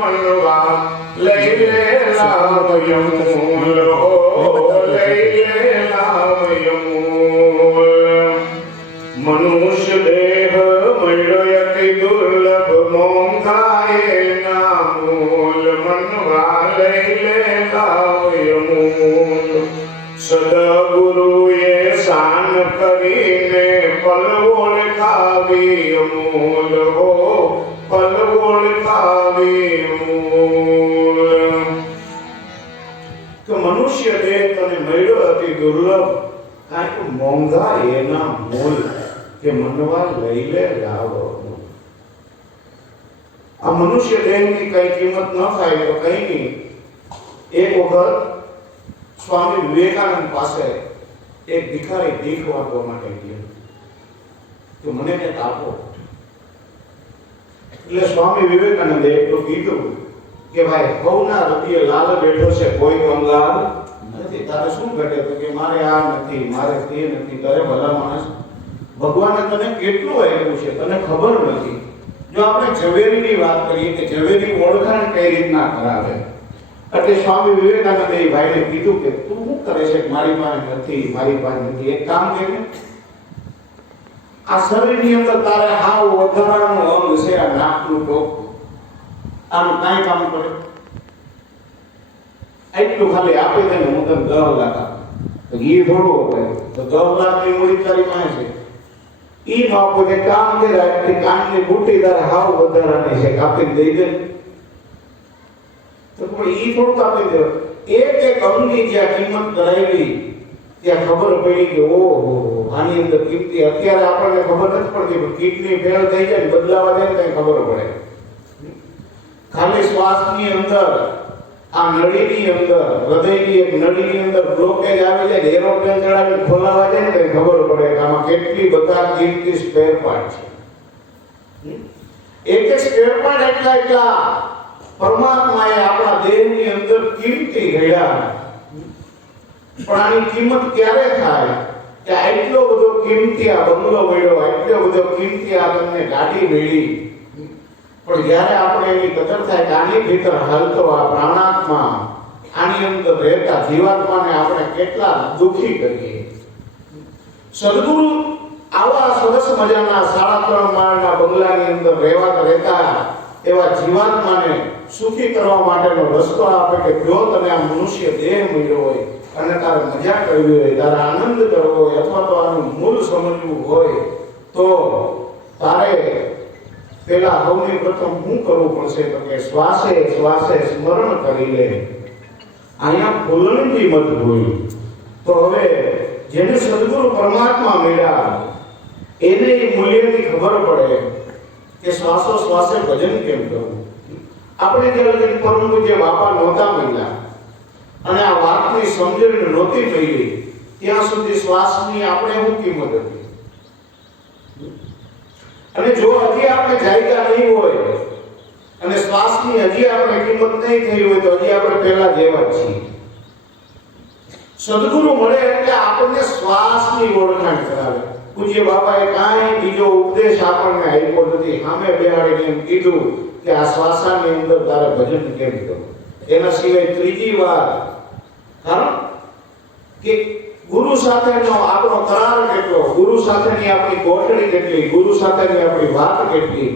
મનવા લઈ લે લાવય મૂલ લઈ લે લાવય મૂલ મનુષ્ય દેહ મળ્યો અતિ દુર્લભ મોંઘાએ ના મૂલ મનવા લઈ લે લાવય મૂલ સદગુરુએ શાન કરીને પલવોળ ખાવી મૂલ હો પલવોળ ખાવી મૂલ કે મનુષ્ય દેહ તને મળ્યો અતિ દુર્લભ કાંઈક મોંઘા એના મૂલ કે મનવા લઈ લે લાવ આ મનુષ્ય દેહની કઈ કિંમત ન થાય તો કઈ નહીં એક વખત સ્વામી વિવેકાનંદ પાસે એક ભિખારી ભીખ માંગવા માટે ગયો તો મને કંઈક આપો એટલે સ્વામી વિવેકાનંદે એટલું કીધું કે ભાઈ ભવના રતિએ લાલ બેઠો છે કોઈ કંગાળ નથી તારે શું ઘટે તો કે મારે આ નથી મારે તે નથી તારે ભલા માણસ ભગવાને તને કેટલું આપ્યું છે તને ખબર નથી જો આપણે ઝવેરીની વાત કરીએ કે ઝવેરી ઓળખાણ કઈ રીતના કરાવે એટલે સ્વામી વિવેકાનંદે એ ભાઈને કીધું કે તું શું કરે છે મારી પાસે નથી એક કામ કે આ શરીરની અંદર તારે હાવ વધારાનું અંગ છે આ નાકનું ટોપ આનું કાંઈ કામ કરે એટલું ખાલી આપી દે ને હું તને 10 લાખ આપું તો એ થોડું આપે તો 10 લાખની મૂડી તારી પાસે છે ઈ ન આપો કે કામ કે રાખી કાનની બુટી તારે હાવ વધારાની છે કાપી દઈ દે તો કોઈ ઈ થોડું આપી દે એક અંગની જ્યાં કિંમત કરાવી ત્યાં ખબર પડી કે ઓહો આની અંદર કિંમતી અત્યારે આપણને ખબર નથી પડતી પણ કિડની ફેલ થઈ જાય બદલાવા જાય ને ખબર પડે ખાલી શ્વાસની અંદર આ નળીની અંદર હૃદયની એક નળીની અંદર બ્લોકેજ આવી જાય એરોપ્લેન ચડાવીને ખોલાવા જાય ને ખબર પડે કે આમાં કેટલી બધા કિંમતી સ્પેર પાર્ટ છે એક સ્પેર પાર્ટ એટલા પરમાત્માએ આપણા દેહની અંદર કિંમતી ઘડ્યા પણ આની કિંમત ક્યારે થાય કે આટલો બધો કિંમતી આ બંગલો મળ્યો આટલો બધો કિંમતી આ તમને ગાડી મળી પણ જ્યારે આપણે એની કદર થાય કે આની ભીતર હાલતો આ પ્રાણાત્મા આની અંદર રહેતા જીવાત્માને આપણે કેટલા દુખી કરીએ સદગુરુ આવા સરસ મજાના 3.5 માળના બંગલાની અંદર રહેતા એવા જીવાત્માને સુખી કરવા માટેનો રસ્તો આપે કે જો તને આ મનુષ્ય દેહ મળ્યો હોય અને તારે મજા કરવી હોય તારે આનંદ કરવો હોય અથવા તો આનું મૂળ સમજવું હોય તો તારે પેલા સૌની પ્રથમ શું કરવું પડશે તો કે શ્વાસે શ્વાસે સ્મરણ કરી લે અહીંયા ભૂલણથી મત ભૂલ તો હવે જેને સદગુરુ પરમાત્મા મળ્યા એને એ મૂલ્યની ખબર પડે કે શ્વાસો શ્વાસે ભજન કેમ કરવું આપણે જે પરમ પૂજ્ય બાપા નહોતા મળ્યા અને આ વાતની સમજણ નહોતી થઈ ત્યાં સુધી શ્વાસની આપણે શું કિંમત હતી અને જો હજી આપણે જાયગા નહીં હોય અને શ્વાસની હજી આપણે કિંમત નહીં થઈ હોય તો હજી આપણે પહેલા જેવા જ છીએ સદગુરુ મળે એટલે આપણને શ્વાસની ઓળખાણ કરાવે પૂજ્ય બાપાએ કાંઈ બીજો ઉપદેશ આપણને આપ્યો નથી સામે બેહાડીને એમ કીધું કે આ શ્વાસાની અંદર તારે ભજન કેમ કરવું એના સિવાય ત્રીજી વાત કારણ કે ગુરુ સાથેનો આપણો કરાર કેટલો ગુરુ સાથેની આપણી ગોઠણી કેટલી ગુરુ સાથેની આપણી વાત કેટલી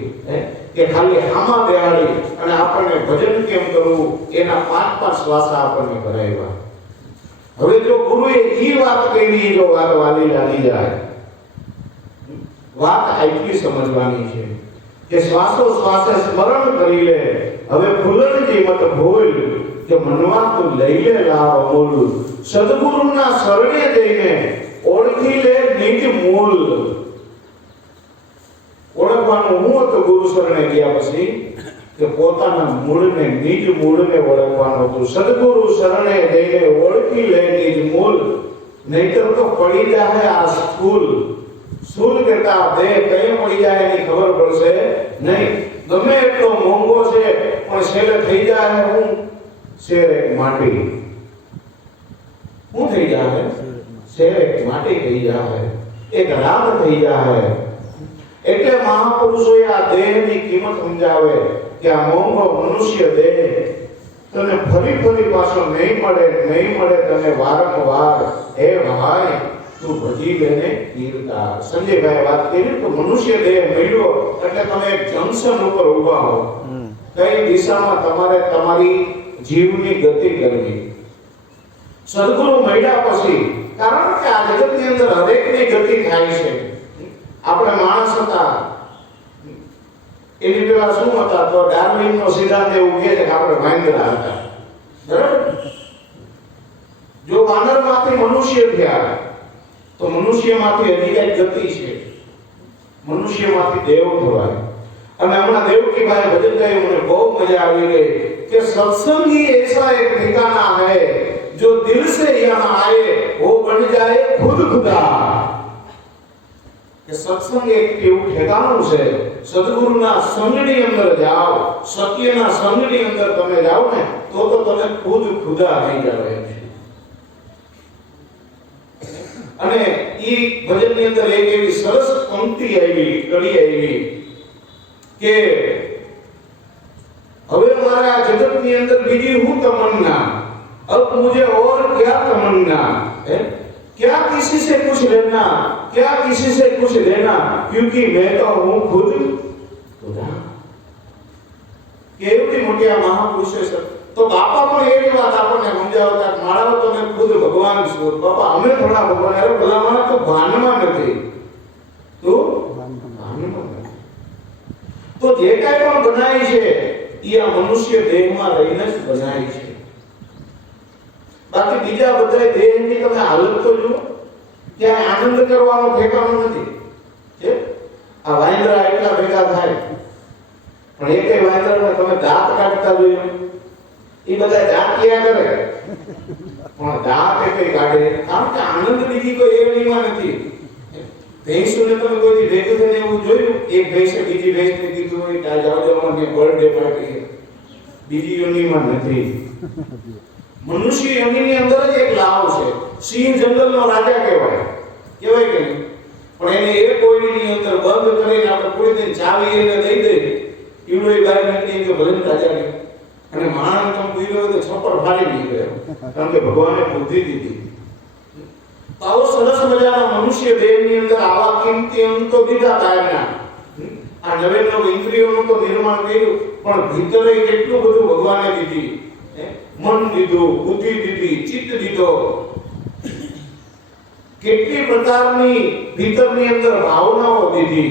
કે ખાલી હામા બેહાડી અને આપણને ભજન કેમ કરવું એના 5 શ્વાસા આપણને કરાવ્યા હવે જો ગુરુએ ઈ વાત કરી જો વાત વાલી લાગી જાય વાત આટલી સમજવાની છે કે શ્વાસો શ્વાસે સ્મરણ કરી લે હવે ભૂલણથી મત ભૂલ કે મનવા તું લઈ લે લાવ મૂળ સદગુરુના શરણે જઈને ઓળખી લે નિજ મૂળ ઓળખવાનું હું હતું ગુરુ શરણે ગયા પછી કે પોતાના મૂળને નિજ મૂળને ઓળખવાનું હતું સદગુરુ શરણે જઈને ઓળખી લે નિજ મૂળ નહીતર તો પડી જાય આ સ્થૂલ કરતા દેહ કઈ પડી જાય એની ખબર પડશે નહીં ગમે એટલો મોંઘો છે પણ છેલ્લે થઈ જાય હું શેર એક માટી હું થઈ જાય શેર એક માટી થઈ જાય એક રાગ થઈ જાય એટલે મહાપુરુષોએ આ દેહની કિંમત સમજાવે કે આ મોંઘો મનુષ્ય દેહ તને ફરી ફરી પાછો નહીં મળે તને વારંવાર. હે ભાઈ તું ભજી લેને કીર્તાર. સંજયભાઈ વાત કરી તો મનુષ્ય દેહ મળ્યો એટલે તમે એક જંકશન ઉપર ઊભા હો. કઈ દિશામાં તમારે તમારી જીવની ગતિ કરવી. સદગુરુ મળ્યા પછી, કારણ કે આ જગતની અંદર હરેકની ગતિ થાય છે. આપણે માણસ હતા એની પેલા શું હતા તો ડાર્વિનનો સિદ્ધાંત એવું કહે છે કે આપણે વાંદરા હતા. બરાબર? જો વાનરમાંથી મનુષ્ય થયા તો મનુષ્યમાંથી હજી કઈ ગતિ છે. મનુષ્યમાંથી દેવ થવાય. અને હમણાં દેવકીભાઈ ભજન ગાયું, મને બહુ મજા આવી ગઈ કે સત્સંગી ऐसा एक ठिकाना है जो दिल से यहाँ आए वो बन जाए खुद खुदा. કે સત્સંગ એક એવું ઠેકાણું છે, સદગુરુના સંગની અંદર જાઓ, સત્યના સંગની અંદર તમે જાઓ ને તો તમે ખુદ ખુદા થઈ જાવ એમ છે. અને ઈ ભજનની અંદર એક એવી સરસ પંક્તિ આવી, કડી આવી કે હવે મારા જગતની અંદર બીજી હું તમન્ના, अब मुझे और क्या तमन्ना है, क्या किसी से कुछ लेना, क्या किसी से कुछ लेना, क्योंकि मैं तो हूं खुद खुदा. કેવડી મોટી આ મહાપુરુષો છે. તો બાપા પણ એવી વાત આપણને સમજાવતા કે મારા તમે ખુદ ભગવાન છો. બાપા અમે થોડા ભગવાન, અરે ભલા મારા તો ભાનમાં નથી, તો ભાનમાં નથી. તો જે કાંઈ પણ બનાય છે એ આ મનુષ્ય દેહમાં રહીને જ બનાય છે. બાકી બીજા બધા દેહની તમે હાલત તો જુઓ, ક્યાંય આનંદ કરવાનો ઠેકાણો નથી. છે આ વાંદરા એટલા ભેગા થાય પણ એકે વાંદરાને તમે દાંત કાઢતા જોયો, એ બધા દાંત ક્યાં કરે પણ દાંત એકે કાઢે, કારણ કે આનંદ બીજી કોઈ એવડીમાં નથી. ભેંસોને તમે કોઈ ભેગું થઈને એવું જોયું, એક ભેંસે બીજી ભેંસને કીધું હોય કે આ જાવ જવાની બર્થડે પાર્ટી, બીજી યોનીમાં નથી. મનુષ્ય યોનિની અંદર જ એક લાવ છે. સિંહ જંગલનો રાજા કહેવાય કે નહીં? પણ એને એક કોયડીની અંદર બંધ કરીને આપણે કોઈ દિન ચાવી એને દઈ દે, ઈવડો એ બહાર નીકળી કે ભલે રાજા ને, અને માણસ તમે પીરો તો છપ્પર ફાડી નીકળે, કારણ કે ભગવાને બુદ્ધિ દીધી. તો આવો સરસ મજાના મનુષ્ય દેહની અંદર આવા કિંમતી અંગ તો દીધા કાયના. આ નવે નવ ઇન્દ્રિયોનું તો નિર્માણ કર્યું, પણ ભીતરે કેટલું બધું ભગવાને દીધી. મન દીધું, બુદ્ધિ દીધી, ચિત્ત દીધો, કેટલી પ્રકારની ભીતરની અંદર ભાવનાઓ દીધી.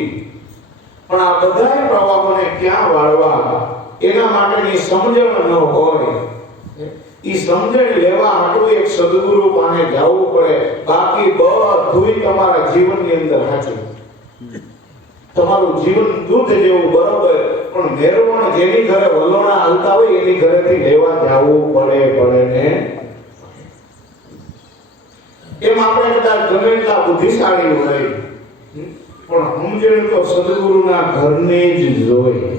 પણ આ બધા પ્રવાહોને ક્યાં વાળવા એના માટેની સમજણ ન હોય. ઈ સમજણ લેવા હાટુ એક સદગુરુ પાસે જવું પડે. બાકી બધું તમારા જીવનની અંદર સાચું. તમારું જીવન દૂધ જેવું બરોબર, પણ મેરવણ જેની ઘરે વલોણા હાલતા હોય એની ઘરેથી લેવા જવું પડે ને. એમ આપણે કદાચ ગમે એટલા બુદ્ધિશાળી હોય પણ સમજણ તો સદગુરુના ઘરને જ જોઈ,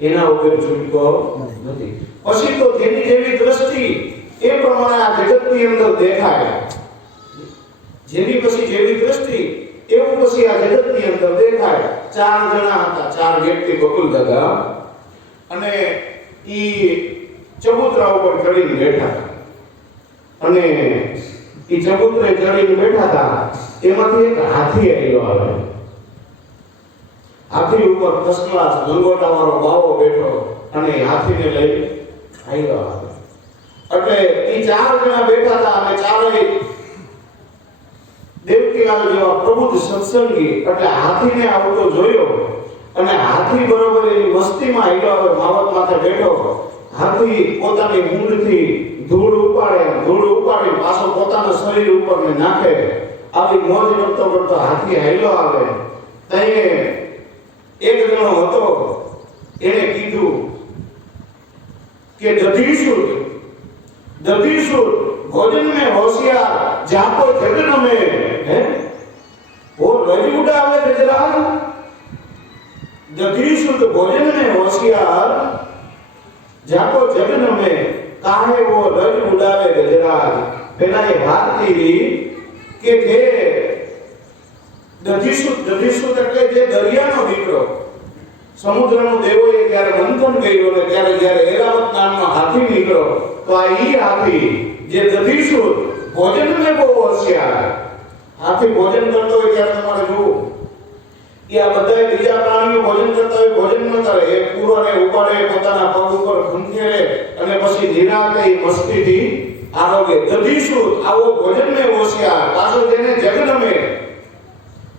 એના વગર છૂટકો નથી. પછી તો જેની જેવી દ્રષ્ટિ એ પ્રમાણે આ જગતની અંદર દેખાય. જેની પછી જેવી દ્રષ્ટિ એવું પછી આ જગતની અંદર દેખાય. 4 જણા હતા, 4 વ્યક્તિ બકુલ દાદા, અને ઈ ચબૂતરા ઉપર ચડીને બેઠા હતા. અને ઈ ચબૂતરે ચડીને બેઠા હતા, એમાંથી એક હાથી આવ્યો આવે. હાથી ઉપર ફર્સ્ટ ક્લાસ લંગોટા વાળો બાવો બેઠો અને હાથીને લઈ આવ્યો આવે. એટલે ઈ 4 જણા બેઠા હતા અને ચારેય દેવકીલાલ જેવા પ્રબુદ્ધ સત્સંગી. એટલે હાથીને આવતો જોયો અને હાથી બરોબર એની મસ્તીમાં આવ્યો આવે, માવત માથે બેઠો. હાથી પોતાની મૂંઢથી ધૂળ ઉપાડી પાછો પોતાના શરીર ઉપર ને નાખે. આવી મોજ કરતો કરતો હાથી હાલ્યો આવે. તઈએ એક જણો હતો, એને કીધું કે दधीसुर भोजन में होशियार, जाको जगन में है वो रज उड़ावे गजराज. दधीसुर भोजन में होशियार, जाको जगन में काहे वो रज उड़ावे गजराज. પેલા એ વાત કરી કે જે દધીસુર એટલે જે દરિયાનો દીકરો, સમુદ્રનો દેવોએ ત્યારે મંથન કર્યું અને ત્યારે જ્યારે એરાવત નામનો હાથી નીકળ્યો તો આ ઈ હાથી જે દધીસુર ભોજનને બહુ હોશિયાર હાથી ભોજન કરતો હોય ત્યારે તમારે જોવું કે આ બધા બીજા પ્રાણીઓ ભોજન કરતા હોય ભોજન ન કરે એ પૂરોને ઉપાડે પોતાના પગ ઉપર ખંખેરે અને પછી નિરાંતે મસ્તીથી આરોગે દધીસુર આવો ભોજનને હોશિયાર પાછો જેને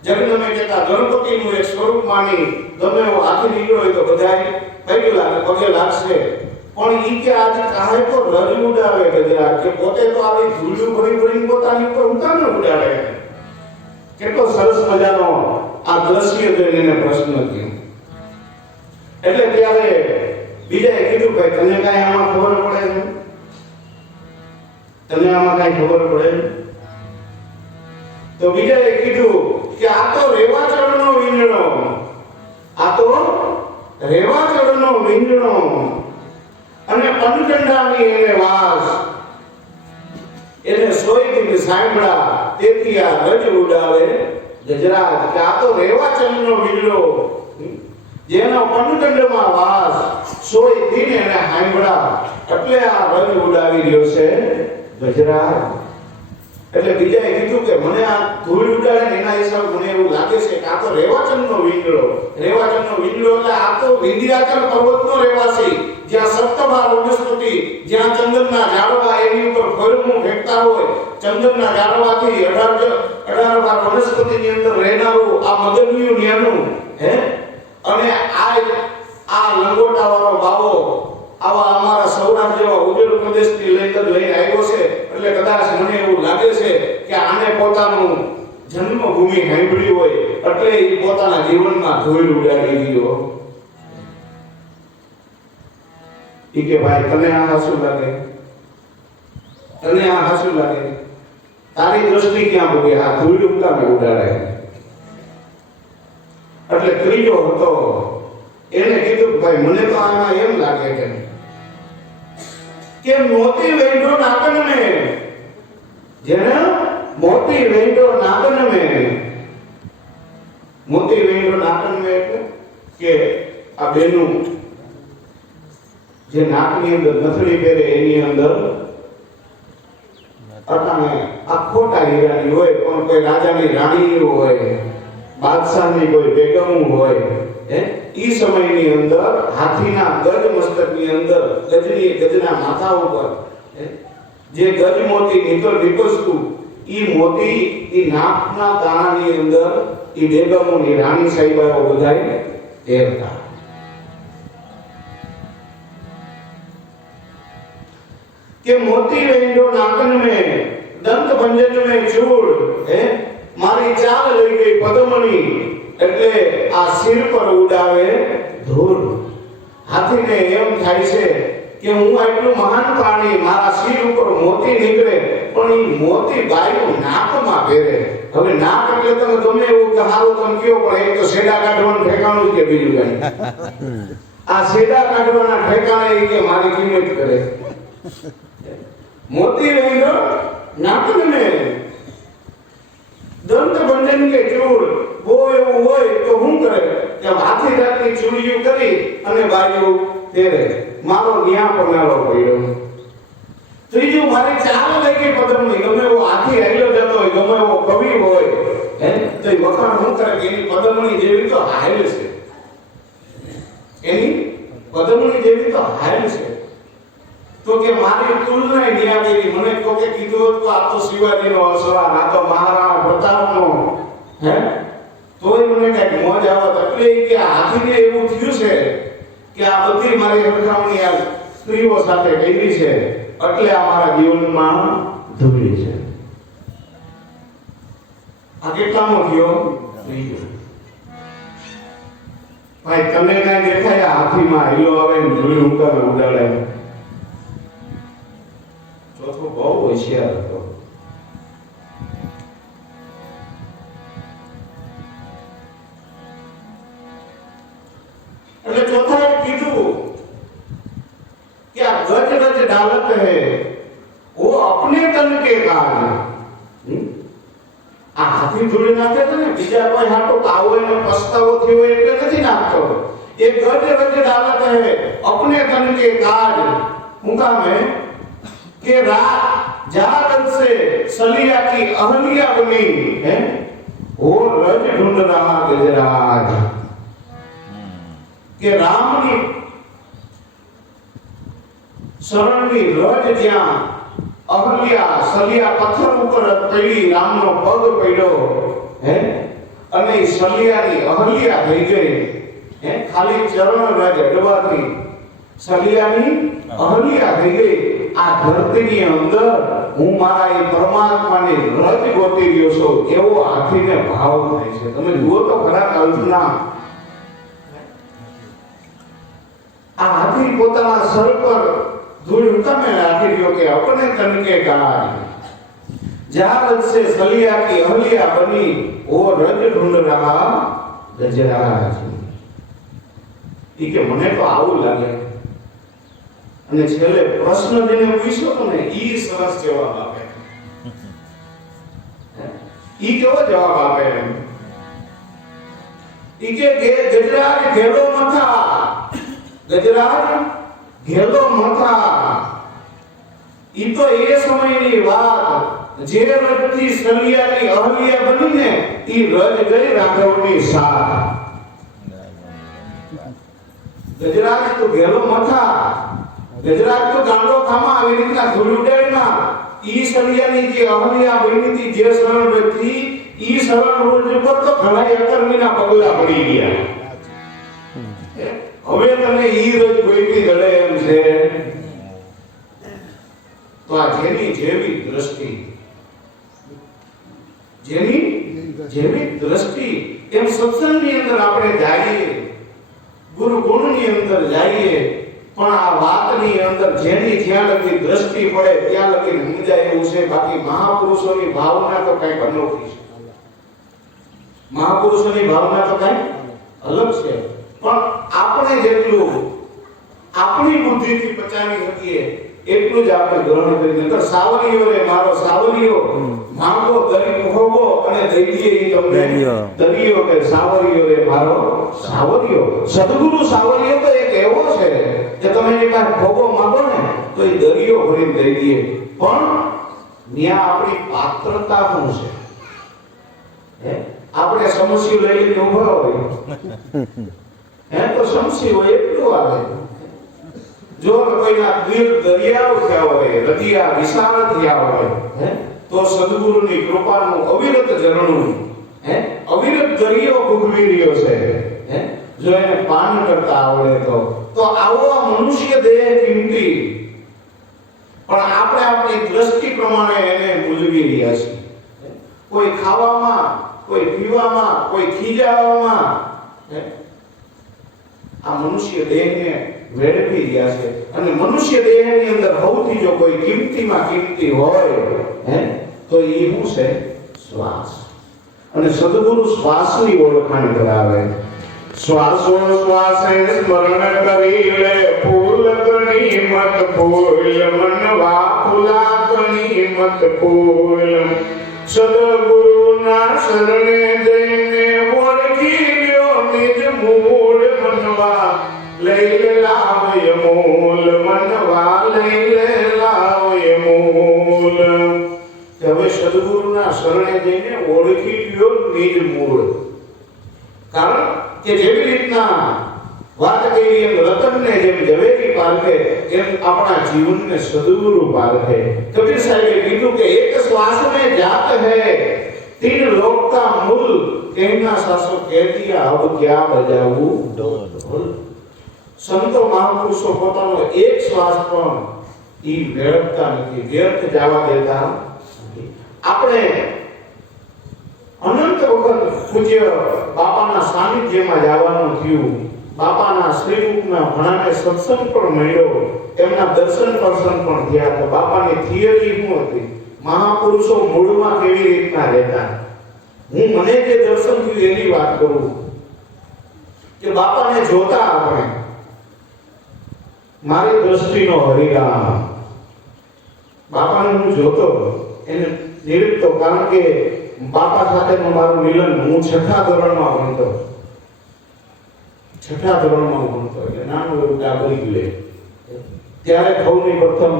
જગનમે કહેતા ગણપતિનું એક સ્વરૂપ માની ગમે એવો હાથી નીકળ્યો હોય તો બધાય પગે લાગશે પણ ઈ કે આજે કાહે તો રજ ઉડાવે ગજરાત કે પોતે તો આવી ધૂળ ભરી પોતાની ઉપર ઉતાર ન ઉડાડે કેટલો સરસ મજાનો આ દ્રશ્ય જોઈને એને પ્રશ્ન થયો એટલે ત્યારે બીજાએ કીધું ભાઈ તને કાંઈ આમાં ખબર પડે છે તને આમાં કાંઈ ખબર પડે તો બીજાએ કીધું કે આ તો રેવાચળનો વીંજણો અને પનકંડાની એને વાસ એને સોયથી સાંભળા તેથી આ રજ ઉડાવે ગજરાત કે આ તો રેવાચળનો વીંજણો જેનો પનકંડમાં વાસ સોયથી એને સાંભળા એટલે આ રજ ઉડાવી રહ્યો છે ગજરાત એટલે બીજાએ કીધું કે મને આ ધૂળ ઉડાડે ને એના હિસાબે મને એવું લાગે છે કે આ તો રેવાચળનો વીંજળો એટલે આ તો વિંધ્યાચલ પર્વતનો રહેવાસી જ્યાં સપ્તબાર વનસ્પતિ જ્યાં ચંદનના ઝાડવા એની ઉપર ફળમું ફેંકતા હોય ચંદનના ઝાડવાથી 18 બાર વનસ્પતિની અંદર રહેનારું આ મદનિયું ન્યાનું અને આ લંગોટાવાળો બાવો આવા અમારા સૌરાષ્ટ્ર જેવા ઉજ્જૈન પ્રદેશથી લઈને આવ્યો છે એટલે કદાચ મને એવું લાગે છે કે આને પોતાનું જન્મભૂમિ સાંભળી હોય એટલે એ પોતાના જીવનમાં ધૂળ ઉડાડી ગયો ઈ કે ભાઈ તને આ હાસું લાગે તારી દ્રષ્ટિ ક્યાં ભોગે આ ધૂળ ઉડાડે એટલે ત્રીજો હતો એને કીધું ભાઈ મને તો આમાં એમ લાગે કે મોતી વેંડો નાકન में જેને મોતી વેંડો નાકન में એટલે કે આ બેનું જે નાકની અંદર નથડી પહેરે એની અંદર અટાણે અખોટા હીરાની હોય પણ કોઈ રાજાની રાણી હોય બાદશાહની કોઈ બેગમ હોય ઈ સમયની અંદર હાથીના ગજ મસ્તકની અંદર ગજના માથા ઉપર જે ગજ મોતી નીકળતું ઈ મોતી ઈ નાકના દાણાની અંદર ઈ બેગમોની રાણી સાહેબાઓ બધાય પહેરતા કે મોતી વેંડો નાકન में दंत भंजन में चूड़ મારી ચાલ લઈ ગઈ પદમણી એટલે આ સિર પર ઉડાવે ધૂળ હાથીને એમ થાય છે કે હું આટલું મહાન પ્રાણી મારા સિર ઉપર મોતી નીકળે પણ એ મોતી બાયું નાકમાં પહેરે હવે નાક એટલે તમે ગમે એવું કે હારું તમે કયો પણ એક તો સેડા કાઢવાનું ઠેકાણું કે બીજું કઈ આ સેડા કાઢવાના ઠેકાણે કે મારી કિંમત કરે મોતી વેંડો નાકન में દંત બંધન કે ચૂડ બહુ એવું હોય તો હું કરે કે હાથી જાતની ચૂડીઓ કરી અને બાજુ પહેરે મારો ન્યા પનાળો પડ્યો ત્રીજું મારી ચાલ લઈ ગઈ પદમણી ગમે એવો હાથી હાલ્યો જતો હોય ગમે એવો કવિ હોય તો એ વખાણ હું કરે કે એની પદમણી જેવી તો હાલ છે તો કે મારી તુલના ન્યાવેલી મને કોકે કીધું હતું આ તો શિવાજીનો અસવાન આ તો મહારાણા પ્રતાપનો તોય મને કઈક મોજ આવત એટલે કે હાથીને એવું થયું છે કે આ બધી મારી સરખામણી આ સ્ત્રીઓ સાથે કરી છે એટલે આ મારા જીવનમાં ધૂળી છે આ કેટલામો થયો ભાઈ તને ના દેખાય હાથીમાં હીલો આવે ને ધૂળ ઉડાડે ચોથો બહુ હોશિયાર હતો એટલે ચોથાએ કીધું કે આ ગજ ગજ ડાલત હે वो अपने तन के कारण આ હાથી ધૂળ નાખે છે ને બીજા કોઈ હાટો તાવો એને પસ્તાવો થયો એટલે નથી નાખતો ये गज रज डालत है अपने तन के काज। मुकाम है कि रात जागत से सलिया की अहलिया बनी है, वो रज ढूंढ रहा गजराज। के राम की शरण की रज ज्या अहलिया सलिया पत्थर ऊपर पड़ी, रामनो पग पड्यो है અને સલિયાની અહલિયા થઈ ગઈ હે, ખાલી ચરણ રજ અડવાથી સલિયાની અહલિયા થઈ ગઈ। આ ધરતીની અંદર હું મારા એ પરમાત્માની રજ ગોતી રહ્યો છું એવો હાથીને ભાવ થાય છે। તમે જુઓ તો ખરા કલ્પના, આ હાથી પોતાના સર પર ધૂળ ઉતામે રાખી રહ્યો કે अपने तन के काज। जागत से सलिया की अहलिया बनी, वो रज ढूंढ रहा गजराज। ई के मने तो आવું લાગે। અને છેલ્લે પ્રશ્ન જેને પૂછ્યો તો ને ઈ સરસ જવાબ આપે। ઈ કેવો જવાબ આપે? ઈ કે ગજરાજ ઘેલો મથા, ગજરાજ ઘેલો મથા। ઈ તો એ સમયની વાત જે રજથી સલિયાની અહલિયા બનીને ઈ રજ ગઈ રાઘવની સાથ। ગજરાજ તો ઘેલો મથા, ગજરાજ તો ગાંડો ખામાં આવી રીતના ધૂળ ઉડાડમાં ઈ સલિયાની જે અહલિયા બની હતી જે સરળ વ્યક્તિ ઈ સરળ રોજ પર તો ઘણા અકર્મીના પગલા પડી ગયા। હવે તને ઈ રજ ગોઈતી જડે એમ છે। તો આ જેની જેવી દ્રષ્ટિ, જેની જેવી દ્રષ્ટિ એમ સત્સંગની અંદર આપણે જઈએ, ગુરુ ગુણની અંદર જઈએ, પણ આ વાતની અંદર જેની જ્યાં લગી દ્રષ્ટિ પડે ત્યાં લગી સમજાય એવું છે। બાકી મહાપુરુષોની ભાવના તો કંઈક અનોખી છે। મહાપુરુષોની ભાવના તો કંઈક અલગ છે, પણ આપણે જેટલું આપણી બુદ્ધિથી પચાવી શકીએ એટલું જ આપણે ગ્રહણ કરી। નકર સાવરીઓ રે મારો સાવરીઓ માંગો દરિયો હોગો અને દઈએ ઈ તમને દરિયો કે સાવરીઓ રે મારો સાવરીઓ। સદગુરુ સાવરીઓ તો એક એવો છે કે તમે એક ભોગો માંગો ને તો એ દરિયો ભરીને દઈ દે, પણ ન્યા આપણી પાત્રતા શું છે? હે આપણે સમસ્યા લઈને ઊભા હોય હે તો સમસ્યા હોય એટલું આવે। જો કોઈના દિલ દરિયાઓ થયા હોય, હૃદય વિશાળ થયા હોય હે તો સદગુરુની કૃપાનું અવિરત ઝરણું હે અવિરત દરિયો ભૂગવી રહ્યો છે હે, જો એને પાન કરતા આવડે તો આવો આ મનુષ્ય દેહ કિંમતી, પણ આપણે આપણી દ્રષ્ટિ પ્રમાણે એને મૂલવી રહ્યા છીએ। કોઈ ખાવામાં, કોઈ પીવામાં, કોઈ ખીજાવામાં હે આ મનુષ્ય દેહને વેડફી રહ્યા છે। અને મનુષ્ય દેહની અંદર સૌથી જો કોઈ કિંમતીમાં કિંમતી હોય હે તો એ શું છે? શ્વાસ। અને સદગુરુ શ્વાસની ઓળખાણ કરાવે। શ્વાસો શ્વાસે સ્મરણ કરી લે, ફૂલ ગણી મત ફૂલ, મનવા ફૂલા ગણી મત ફૂલ। સદગુરુના શરણે જઈને ઓળખી લ્યો નિજ મૂળ, મનવા લઈ લે લાવય મૂલ, મનવા લઈ લે લાવય મૂલ। હવે સદગુરુના શરણે જઈને ઓળખી લ્યો નિજ મૂળ। કારણ કે જેવી રીતના વાત કરી એમ રતનને જેમ ઝવેરી પારખે એમ આપણા જીવનને સદગુરુ પારખે। કબીર સાહેબે કીધું કે એક શ્વાસ में जात है तीन लोक का मूल, कहना सासो कह दिया अब क्या बजाऊं ढोल। संतो महापुरुषो પોતાનો એક શ્વાસ પણ ઈ વેડફતા નથી, વ્યર્થ જવા દેતા નથી। આપણે અનંત વખત પૂજ્ય બાપાના સાનિધ્યમાં જવાનું થયું, બાપાના શ્રીમુખના ઘણાને સત્સંગ પણ મળ્યો, એમના દર્શન પરસન પણ થયા। તો બાપાની થિયરી શું હતી? મહાપુરુષો મૂળમાં કેવી રીતના રહેતા? હું મને જે દર્શન થયું એની વાત કરું કે બાપાને જોતા આપણે મારી દ્રષ્ટિનો હરિરામ, બાપાને હું જોતો એને નિરીક્ષતો, કારણ કે બાપા સાથેનું મારું મિલન હું 6થા ધોરણમાં ભણતો છઠ્ઠા ધોરણમાં હું ભણતો એટલે નાનું એવું ડાબરી લે ત્યારે ખૌની પ્રથમ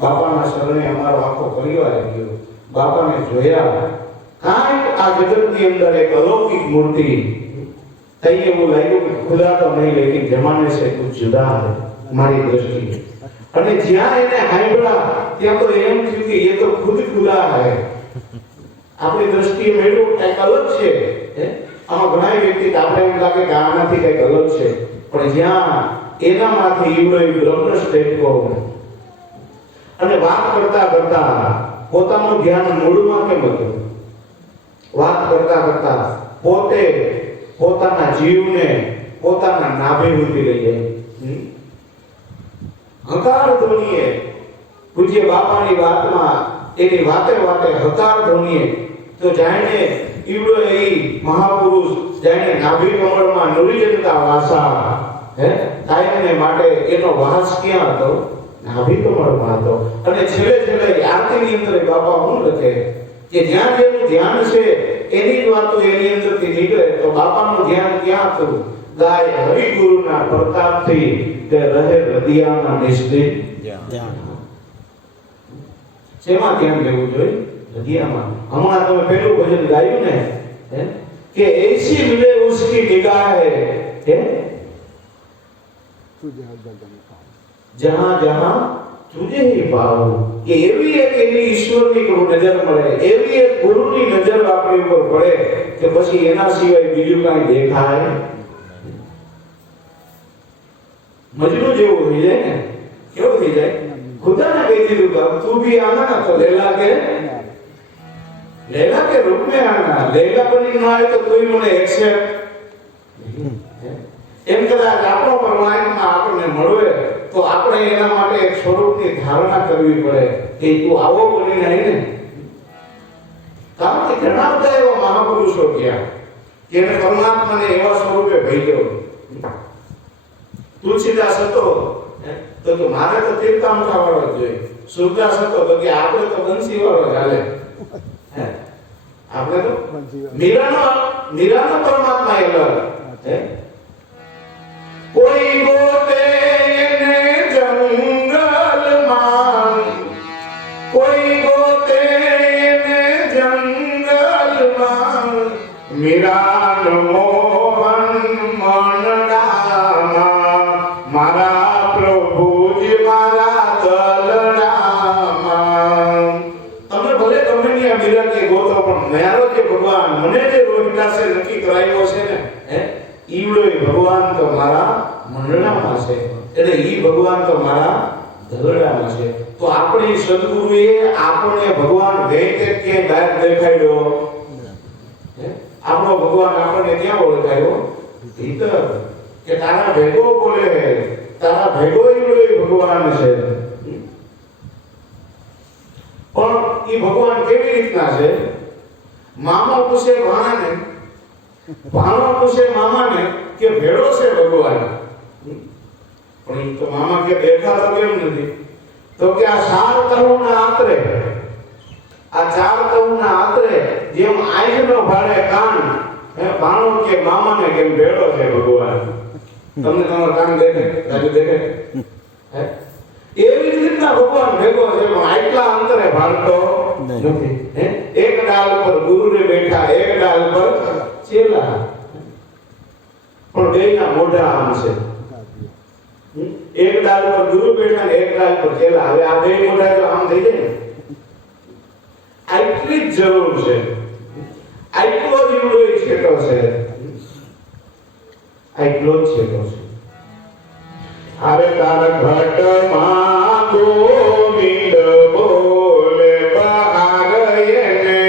બાપાના શરણે અમારો આખો પરિવાર ગયો. બાપાને જોયા, કાંઈક આ જગતની અંદર એક અલૌકિક મૂર્તિ થઈ. એવું લાગ્યું કે ખુદા તો નહીં લેકિન જમાને સે કુછ જુદા હૈ મારી દ્રષ્ટિએ. અને જ્યાં એને હાંભળ્યા ત્યાં તો એમ થયું કે એ તો ખુદ ખુદા હૈ. આપણી દ્રષ્ટિએ મેળવું કંઈક અલગ છે. આમાં ઘણા વ્યક્તિ આપણે એમ લાગે કે આનાથી કંઈક અલગ છે, પણ જ્યાં એનામાંથી ઈવડો બ્રહ્મ સ્ટેટકો અને વાત કરતા કરતા પોતાનું ધ્યાન મૂળમાં કેમ હતું. વાત કરતા કરતા પોતે પોતાના જીવને પોતાના નાભે મૂકી લઈ જાય. હકાર ધોનીએ પૂજ્ય બાપાની વાતમાં એની વાતે વાતે હકાર ધોનીએ તો જાણે ઈવડો એ મહાપુરુષ જાણે નાભી કમળમાં નુરીજનતા વાસા કાયમને માટે એનો વાસ ક્યાં હતો? નાભી કમળમાં હતો. અને છેલ્લે છેલ્લે આરતીની અંદર બાપા શું લખે કે જ્યાં જેનું ધ્યાન છે એની જ વાતો એની અંદરથી નીકળે. તો બાપાનું ધ્યાન ક્યાં હતું? ગાય હરિગુરુના પ્રતાપથી તે રહે હૃદયમાં નિષ્ઠિત. શેમાં ધ્યાન લેવું જોઈએ? હૃદયમાં. હમણાં તમે પેલું ભજન ગાયું ને કે એસી મિલે ઉસકી નિગાહે જહાં જહાં તુજે હી પાઉં. કે એવી એક એની ઈશ્વરની નજર મળે, એવી એક ગુરુની નજર આપણી ઉપર પડે કે પછી એના સિવાય બીજું કાંઈ દેખાય. મજનુ જેવું થઈ જાય ને. કેવું થઈ જાય? ખુદાને કહી દીધું કે તું ભી આના ના તો લૈલા કે રૂપ में आना. લૈલા બની ન આવે તો તું મને એક્સેપ્ટ. એમ કદાચ આપણો પરમાત્મા આપણને મળવે તો આપણે એના માટે એક સ્વરૂપની ધારણા કરવી પડે કે તું આવો બની નહીં ને. કારણ કે ઘણા બધા એવા મહાપુરુષો ગયા કે એને પરમાત્માને એવા સ્વરૂપે ભેગ્યો. તુલસીદાસ હતો તો કે મારે તો તીર્થાંકર વાળો જ જોઈએ. સુરદાસ હતો તો કે આપણે તો બંસી વાળો જ હાલે. આપણે તો મીરાનો પરમાત્મા અલગ. કોઈ ગોતે ને જંગલમાં, કોઈ ગોતે ને જંગલમાં, મીરાનો મોહન મનડામાં, મારા પ્રભુજી મારા દલડામાં. તમે ભલે ગમે ની આ મીરાને ગોતો પણ મારો જે ભગવાન મને જે રોહિદાસે નક્કી કરાવ્યો છે ને ઈવડો ભગવાન તો મારા મંડળામાં છે. એટલે ઈ ભગવાન તો મારા દલડામાં છે. તો આપણી સદગુરુએ આપણને ભગવાન વેતે કે બહાર દેખાડ્યો. આપણો ભગવાન આપણને ક્યાં ઓળખાયો? ભીતર. કે તારા ભેગો બોલે, તારા ભેગો ઈવડો ભગવાન છે. પણ ઈ ભગવાન કેવી રીતના છે? મામા પૂછે ભાણાને, ભાણો પૂછે મામાને કે ભેળો છે ભગવાન. પણ ઈ તો મામા કે દેખાતો કેમ નથી? તો કે આ ચાર તરુના આતરે, આ ચાર તરુના આતરે જેમ આંખનો ભાડે કાન, ભાણો કે મામાને કેમ ભેળો છે ભગવાન. તમને તમારા કાન દેખે, રાજુ દેખે? એવી રીતના ભગવાન ભેગો છે પણ આટલા અંતરે ભાળતો નથી. એક ડાલ પર ગુરુને બેઠા, એક ડાલ પર ચેલા. પણ બેયના મોઢા આમ છે. એક ડાલ પર ગુરુ બેઠા ને એક ડાલ પર ચેલા. હવે આ બે મોઢા જો આમ થઈ જાય ને આટલી જ જરૂર છે. આટલો જ ઈવડો છેટો છે. આટલો જ છેટો છે. અરે તાર ઘટમાં ગોવિંદ બોલે બહાર એને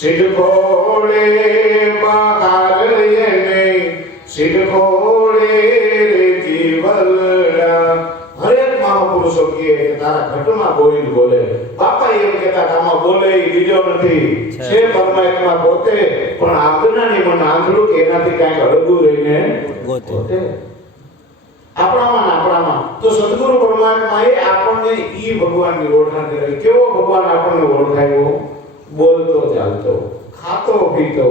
સિદ્ધ ખોળે, બહાર એને સિદ્ધ ખોળે રે જીવલડા. હરેક મહાપુરુષો કહે કે તારા ઘટમાં ગોવિંદ બોલે. બાપા એમ કહેતા કે આમાં બોલે એ બીજો નથી, છે પરમાત્મા પોતે. પણ આજ્ઞાની મન આંધળું કે એનાથી કાંઈક અડગું રહીને પોતે આપણામાં. તો સદગુરુ પરમાત્માએ આપણને ઈ ભગવાનની ઓળખાણ કરાવી. કેવો ભગવાન આપણને ઓળખાયો? બોલતો ચાલતો, ખાતો પીતો,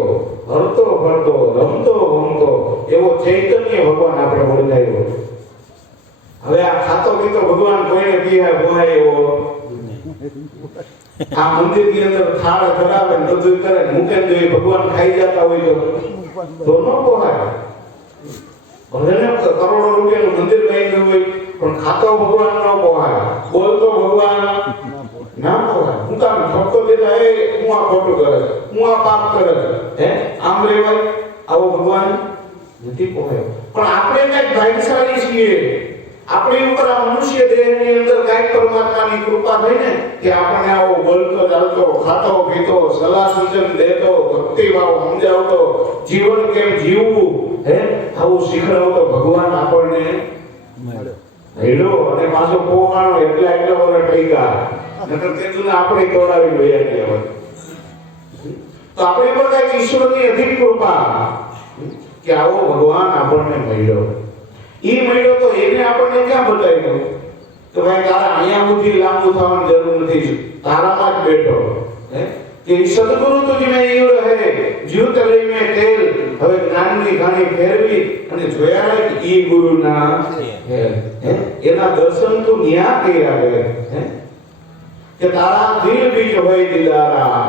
હરતો ફરતો રમતો રમતો એવો ચૈતન્ય ભગવાન આપણે ઓળખાયો. હવે આ ખાતો પીતો ભગવાન કોઈને પીવા બોલાય એવો આ મંદિરની અંદર થાળ કરાવે ને બધું કરે મૂકે જોઈએ ભગવાન ખાઈ જતા હોય તો ન બોલાય. ભલે કરોડો રૂપિયાનું મંદિર બાંધ્યું હોય પણ ખાતો ભગવાન ન બોલાય, બોલતો ભગવાન ના બોલાય. હું કામ ઠપકો દેતા એ હું આ ખોટું કરે, હું આ પાપ કરે, હે આમ રેવાય? આવો ભગવાન નથી બોલાય. પણ આપણે કઈક ભાગ્યશાળી છીએ, આપણી ઉપર આ મનુષ્ય દેહની અંદર કાંઈક પરમાત્માની કૃપા થઈ ને કે આપણને આવો બોલતો ચાલતો ખાતો પીતો સલાહ સૂચન દેતો ભક્તિભાવ સમજાવતો જીવન કેમ જીવવું હે આવું શીખડાવતો ભગવાન આપણને મળ્યો. અને પાછો પોહાણો એટલા વર્ષ થઈ ગયા નકર કીધું ને આપણે તોડાવી ગયા ગયા હોય તો આપણી પર કઈક ઈશ્વરની અધિક કૃપા કે આવો ભગવાન આપણને મળ્યો. ઈ મળ્યો તો એને આપણને ક્યાં બતાવ્યો તો ભાઈ તારા અહીંયા સુધી લાંબુ થવાની જરૂર નથી, તારામાં જ બેઠો હે કે સદગુરુ તુજમે ઈવ રહે જ્યોત લઈ મે તેલ. હવે જ્ઞાનની ઘાણી ફેરવી અને જોયા કે ઈ ગુરુના હે એના દર્શન તું ન્યા કર્યા હે કે તારા દિલ બીજ હોય દિલારા.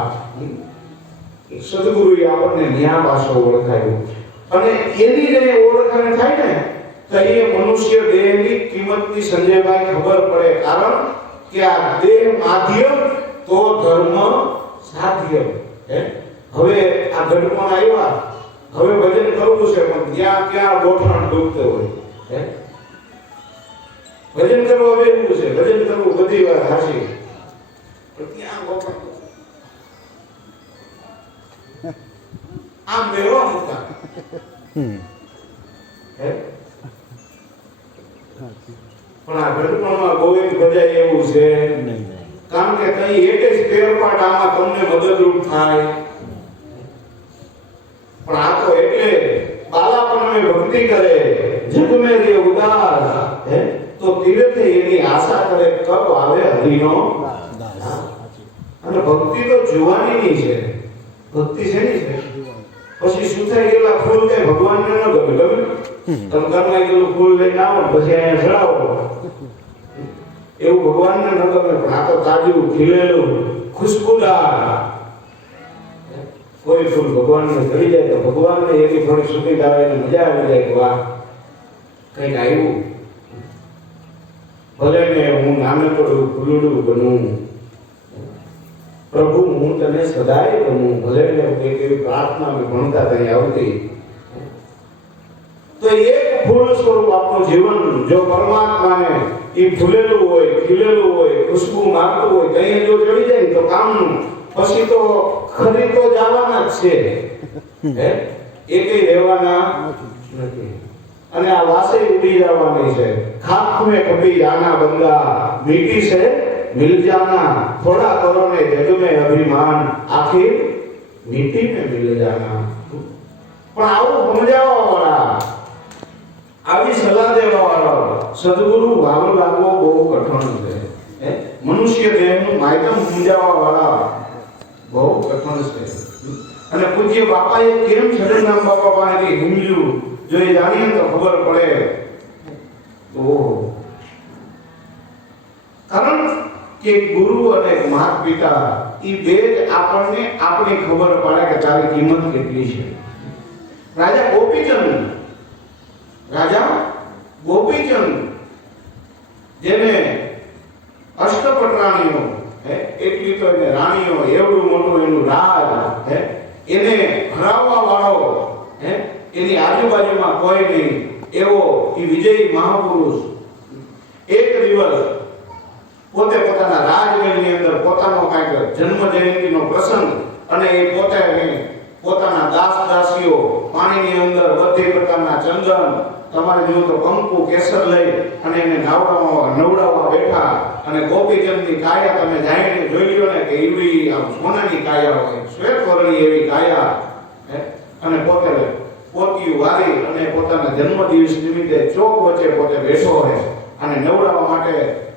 સદગુરુએ આપણને ન્યા પાછો ઓળખાયો અને એની જે ઓળખાણ થાય ને તો એ મનુષ્ય દેહની કિંમતની સંજયભાઈ ખબર પડે. કારણ કે આ દેહ માધ્યમ તો ધર્મ સાધ્ય હે. હવે આ ઘટમાં આવ્યા, હવે ભજન કરવું છે પણ ત્યાં ક્યાં ગોઠણ ડૂબતો હોય હે. ભજન કરવા બેઠું છે, ભજન કરવું બધી વાર હાશી પણ ત્યાં ગોઠણ આમ બેવા મૂકા હે. પણ આ ઘટનામાં ગોવિંદ ભજાય એવું છે કારણ કે કઈ એક જ ફેરફાર આમાં તમને મદદરૂપ થાય. પણ આ તો એટલે બાલાપણમાં ભક્તિ કરે જગ મે રે ઉદાસ હે તો તીર્થે એની આશા કરે કબ આવે હરિનો દાસ. અને ભક્તિ તો જુવાનીની છે, ભક્તિ શેની છે? પછી સુથાઈ ગયેલા ફૂલ કઈ ભગવાનને ન ગમે, ગમે તમે ઘરમાં ગયેલું ફૂલ લઈને આવો પછી અહીંયા ચડાવો એવું ભગવાનને ન ગમે. પણ આ તો તાજું ખીલેલું ખુશ્બુદાર કોઈ ફૂલ ભગવાનને ચડી જાય તો ભગવાનને એની થોડી સુગંધ આવે ને મજા આવી જાય કે વાહ કઈક આવ્યું. ભલે ને હું નાનકડું ફૂલડું બનું પ્રભુ હું તને સદાય બનું. ભલે ને એવી પ્રાર્થના મેં ભણતા ત્યાં આવતી તો એક ફૂલ સ્વરૂપ આપણું જીવન જો પરમાત્માને એ ફૂલેલું હોય ખીલેલું હોય ખુશ્બુ મારતું હોય કઈ જો ચડી જાય તો કામનું. પછી તો ખરી તો જવાના જ છે હે એકેય રહેવાના નથી. અને આ વાસે ઉડી જવાની છે. ખાક में कभी जाना बंदा मिट्टी से मिल जाना थोड़ा करो ने जग में अभिमान आखिर मिट्टी में मिल जाना. પણ આવું સમજાવવા વાળા આવી સલાહ દેવા વાળા સદગુરુ વાલો લાગવો બહુ કઠણ છે હે. મનુષ્ય દેહનું માયકમ સમજાવવા વાળા બહુ કઠણ છે. અને પૂજ્ય બાપાએ કેમ છડનામ બાપા પાસેથી સમજ્યું જો એ જાણીએ તો ખબર પડે. તો કારણ કે ગુરુ અને માતા પિતા એ બે જ આપણને આપણી ખબર પડે કે તારી કિંમત કેટલી છે. રાજા ગોપીચંદ જેને અષ્ટપટ રાણીઓ હે એટલી તો એને રાણીઓ એવડું મોટું એનું રાજ હે એને હરાવવા વાળો હે એની આજુબાજુમાં કોઈ નહીં એવો એ વિજયી મહાપુરુષ એક દિવસ પોતે પોતાના રાજમહેલની અંદર પોતાનો કાંઈક જન્મ જયંતિનો પ્રસંગ અને એ પોતે પોતાના દાસ દાસીઓ પાણીની અંદર બધી પ્રકારના ચંદન તમારે જો તો કંકુ કેસર લઈ અને એને નવડાવવા બેઠા. અને ગોપીચંદની કાયા તમે જાણીને જોઈ લો ને કે એવી આમ સોનાની કાયા હોય શ્વેત વર્ણની એવી કાયા હે અને પોતે પોતિયું વારી અને પોતાના જન્મદિવસ નિમિત્તે ચોક વચ્ચે પોતે બેઠો હોય અને નવડાવવા માટે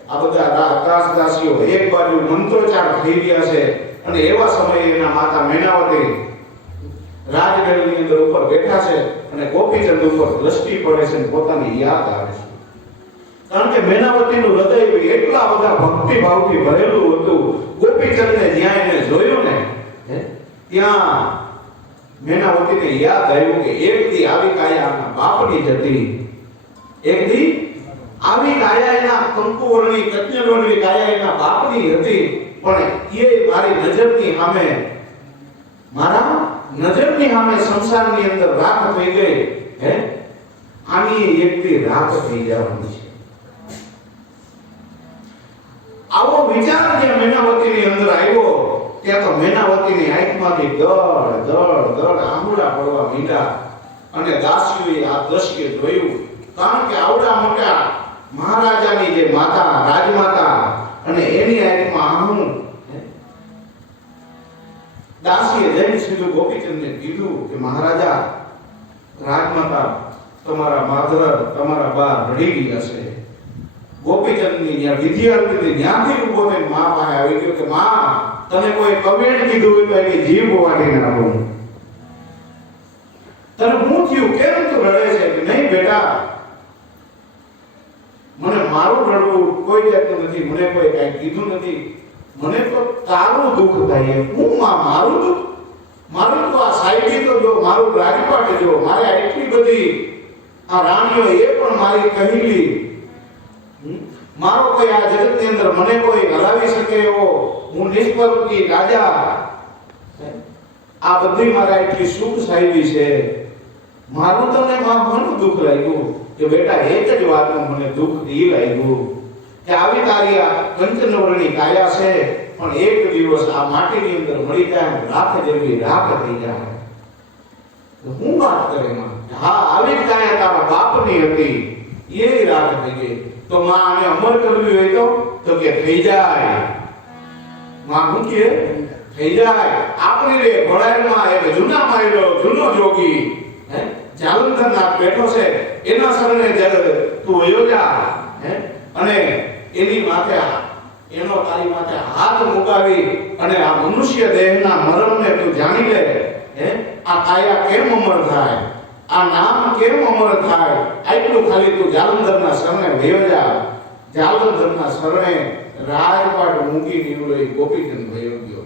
આ બધા દાસ દાસીઓ એક બાજુ મંત્રોચ્ચાર થઈ રહ્યા છે. અને એવા સમયે એના માતા મેનાવતી રાજમહેલની અંદર ઉપર બેઠા છે અને ગોપીચંદ ઉપર દ્રષ્ટિ પડે છે અને પોતાની યાદ આવે છે. કારણ કે મેનાવતીનું હૃદય એટલા બધા ભક્તિભાવથી ભરેલું હતું. ગોપીચંદને જ્યાં એને જોયું ને ત્યાં મેનાવતીને યાદ આવ્યું કે એક દી આવી કાયા આના બાપની જ હતી. એક દી આવી કાયા એના કંકુવર્ણી કન્યાવર્ણી કાયા એના બાપની હતી. પણ એ મારી નજરની સામે મારા નજરની સામે સંસારની અંદર રાખ થઈ ગઈ. આની એક દી રાખ થઈ જવાની છે. આવો વિચાર જે મેનાવતીની અંદર આવ્યો ત્યાં તો મેનાવતીની આંખમાંથી દળ દળ દળ આંગળા પડવા માંડ્યા અને દાસીઓએ આ દ્રશ્ય જોયું. કારણ કે આવડા મોટા મહારાજાની જે માતા રાજમાતા અને એની આંખમાં આહું. દાસીએ જઈને સીધું ગોપીચંદને કીધું કે મહારાજા રાજમાતા તમારા માધર તમારા બા રડી ગયા છે. ગોપીચંદની જ્યાં વિદ્યાર્થી હતી ત્યાંથી ઉભો થઈને મા પાસે આવી ગયો કે મા તને કોઈ કમેન્ટ કીધું હોય તો એની જીભ વાટીને આપું. તને હું થયું કેમ તું રડે છે? કે નહીં બેટા મને મારું રડવું કોઈ જાતનું નથી. મને કોઈ કઈ કીધું નથી. મને તો તારું દુઃખ થાય. હું મારું દુઃખ મારું તો આ સાઈડી તો જો મારું રાજપાટ જો મારે એટલી બધી આ રાણીઓ એ પણ મારી કહેલી. મારો કોઈ આ જગતની અંદર મને કોઈ હલાવી શકે એવો હું નિષ્પરુકી રાજા. આ બધી મારા એટલી સુખ સાહેબી છે. મારું તમને ઘણું દુઃખ લાગ્યું કે બેટા એક જ વાતનું મને દુઃખ એ લાગ્યું કે આવી તારી આ કંચનવર્ણી કાયા છે પણ એક દિવસ આ માટીની અંદર મળી જાય રાખ જેવી રાખ થઈ જાય. હું વાત કરે માં હા આવી કાયા તારા બાપની હતી એ રાખ થઈ ગઈ. તો માં આને અમર કરવી હોય તો કે થઈ જાય. માં હું કે થઈ જાય. આપણી રે ઘોડામાં એક જૂના માયલો જૂનો જોગી જાલંધરનાથ બેઠો છે એના શરણે તું વયો જા અને એની માથે એનો તારી માથે હાથ મુકાવી અને આ મનુષ્ય દેહના મરણને તું જાણી લે. આ કાયા કેમ અમર થાય? આ નામ કેમ અમર થાય? આટલું ખાલી તું જાલંધરના શરણે વયો જા. જાલંધરના શરણે રાજપાટ મૂકી નીવડો ગોપીચંદ વયો ગયો.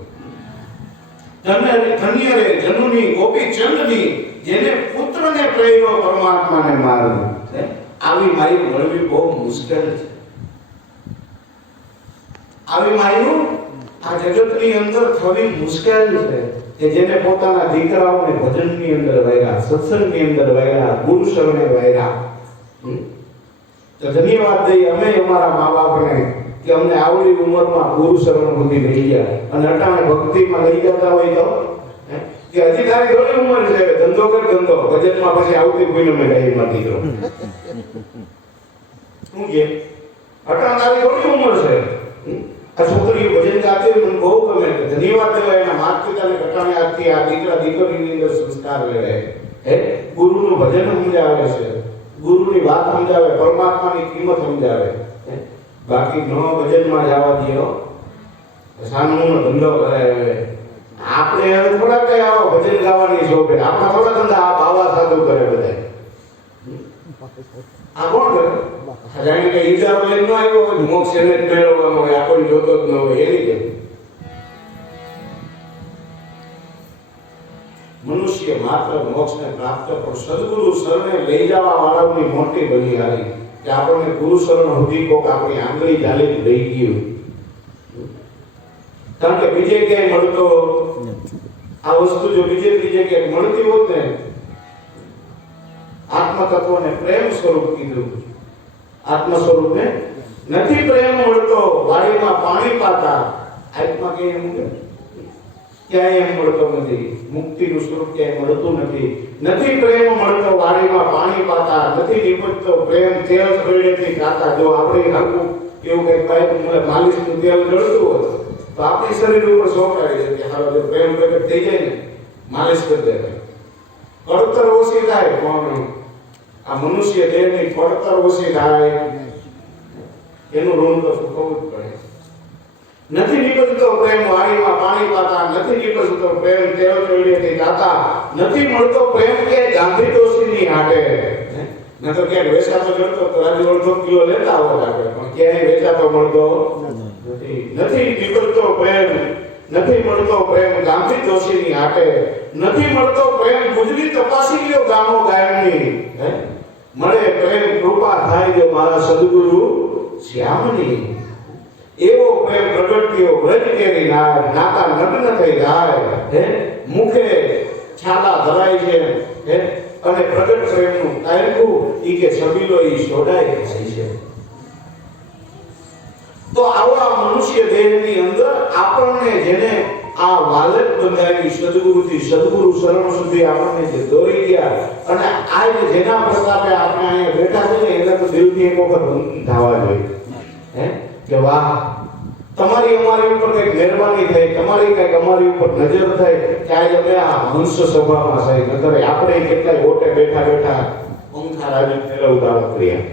ધન્ય રે જનુની ગોપીચંદની જેને પુત્રને પ્રેર્યો પરમાત્માને માર્યો. આવી મારી મળવી બહુ મુશ્કેલ છે. આવી માયું આ જગતની અંદર થવી મુશ્કેલ છે કે જેને પોતાના દીકરાઓને ભજનની અંદર વાયરા, સત્સંગની અંદર વાયરા, ગુરુ શરણે વાયરા. તો ધન્યવાદ દઈએ અમે અમારા મા બાપને કે અમને આવડી ઉંમરમાં ગુરુ શરણ સુધી લઈ ગયા અને અટાણે ભક્તિમાં લઈ જતા હોય તો કે હજી તારી ઘણી ઉંમર છે ધંધો કર ધંધો ભજનમાં પછી આવતી કોઈને મેં ગાઈ નથી તો શું કે અટાણે તારી ઘણી ઉંમર છે. આ છોકરીઓ ભજન ગાતી હોય મને બહુ ગમે છે. ધન્યવાદ દેવાય એના માતા પિતાને ઘટાડે આજથી આ દીકરા દીકરીની અંદર સંસ્કાર લેવે. ગુરુનું ભજન સમજાવે છે, ગુરુની વાત સમજાવે, પરમાત્માની કિંમત સમજાવે. બાકી નો ભજનમાં જવા દો સાનમૂનો ધંધો કરે. આપણે હવે થોડા કઈ આવો ભજન ગાવાની શોભે આપણા થોડા ધંધા આ બાવા સાધુ કરે બધા. આ કોણ કરે? જાણે કે ઈજારો લઈને ન આવ્યો હોય મોક્ષ એને જ મેળવવાનો હોય આપણને જોતો જ ન હોય એની કે મનુષ્ય માત્ર મોક્ષને પ્રાપ્ત પણ સદગુરુ શરણે લઈ જવા વાળાની મોટી બલિહારી કે આપણને ગુરુ શરણ સુધી કોક આપણી આંગળી ચાલી લઈ ગયું. કારણ કે બીજે ક્યાંય મળતો આ વસ્તુ જો બીજે ત્રીજે ક્યાંય મળતી હોત ને આત્મ તત્વને પ્રેમ સ્વરૂપ કીધું. આત્મ સ્વરૂપને નથી પ્રેમ મળતો વાડીમાં પાણી પાતા આત્મા ક્યાંય એમ મળતો નથી. મુક્તિનું સ્વરૂપ ક્યાંય મળતું નથી. નથી પ્રેમ મળતો વાડીમાં પાણી પાતા નથી નિપજતો પ્રેમ તેલ પ્રેરણથી ખાતા. જો આપણે આખું એવું કઈ પાઇપ માલિશનું તેલ ગળતું હોય તો આપણી શરીર ઉપર સોંપડાવી છે કે હાલો જો પ્રેમ પ્રગટ થઈ જાય ને માલિશ કરી દેવાય. કળતર ઓછી થાય પણ આ મનુષ્ય દેહની પડતર ઓછી થાય એનું ઋણ તો ચૂકવવું જ પડે. નથી નીકળતો પ્રેમ વાડીમાં પાણી પાતા, નથી નીકળતો પ્રેમ તેલ ચોળીએથી ગાતા, નથી મળતો પ્રેમ કે ગાંધી ડોશીની હાટે. ન તો ક્યાંક વેચાતો જડતો તો રાજુ અડધો કિલો લેતા આવો લાગે, પણ ક્યાંય વેચાતો મળતો નથી. નથી નીકળતો પ્રેમ, નથી મળતો પ્રેમ ગાંધી ડોશીની હાટે, નથી મળતો પ્રેમ ગુજરી તપાસી લ્યો ગામો ગાયણની. મળે પ્રેમ કૃપા થાય જો મારા સદગુરુ શ્યામની. એવો પ્રેમ પ્રગટ્યો વ્રજ કેરી નાય, નાતા નગ્ન થઈ જાય. મુખે છાલા ધરાય છે અને પ્રગટ પ્રેમનું કાયકું ઈ કે છબીલો ઈ છોડાય જાય છે. તો આવા મનુષ્ય દેહની અંદર આપણને જેને આ વાલક બંધાવી સદગુરુથી સદગુરુ શરણ સુધી આપણને જે દોરી ગયા, અને આજ જેના પ્રતાપે આપણે અહીંયા બેઠા છે ને એને તો દિલથી એક વખત ધાવા જોઈએ કે વાહ, તમારી અમારી ઉપર કઈક મહેરબાની થઈ, તમારી કઈક અમારી ઉપર નજર થઈ કે આજે અમે આ હંસ સભામાં છે. નકર આપણે કેટલાય ઓટે બેઠા બેઠા પંખા રાજુ ફેરવતા કર્યા.